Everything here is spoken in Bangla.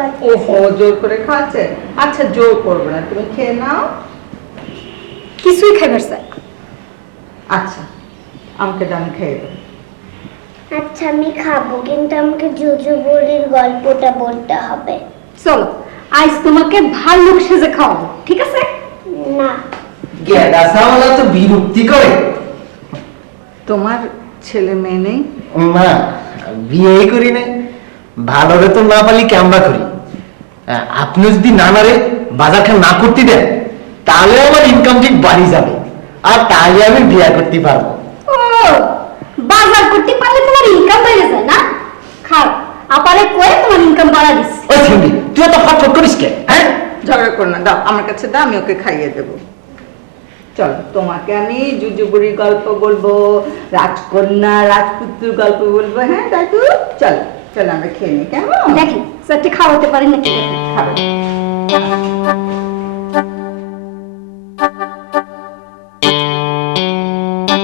খাওয়াচ্ছে। ওহো, জোর করে খাওয়াচ্ছে? আচ্ছা, জোর করবো না, তুমি খেয়ে নাও। কিছুই খাইবার চাই। আচ্ছা, আমাকে আমি খেয়ে দেবো। আচ্ছা আমি খাবো, কিন্তু আমাকে জুজু বুড়ির গল্পটা বলতে হবে। চলো আজ তোমাকে ভালো সেজে খাওয়াবো, ঠিক আছে? না, গেদাসাওয়ালা তো বিরক্তি করে। তোমার ছেলে মেয়ে নেই? না, বিয়ে করি নাই। ভালো বেতন না পালি ক্যাম্বা করি। আপনি যদি নানারে বাজার খান না করতে দেন, তাহলে আমার ইনকাম ঠিক বাড়ি যাবে, আর তাহলে আমি বিয়ে করতে পারবো। ও, বাজার করতে পারলে তোমার ইনকাম বেড়ে যায় না? খাও, আপারে কয়ে তোমার ইনকাম বাড়া দিস। ওই ছেলে, তুই তো ফটফট করিস কে? হ্যাঁ, ঝগড়া করো না, দাও আমার কাছে, দাও, আমি ওকে খাইয়ে দেবো। চলো, তোমাকে আমি জুজুবুড়ির গল্প বলবো, রাজকন্যা রাজপুত্রের গল্প বলবো। হ্যাঁ দাদু, চলো চলো আমরা খেয়ে নিই, কেমন? দেখি চারটে খাওয়াতে পারি নাকি। খাবে।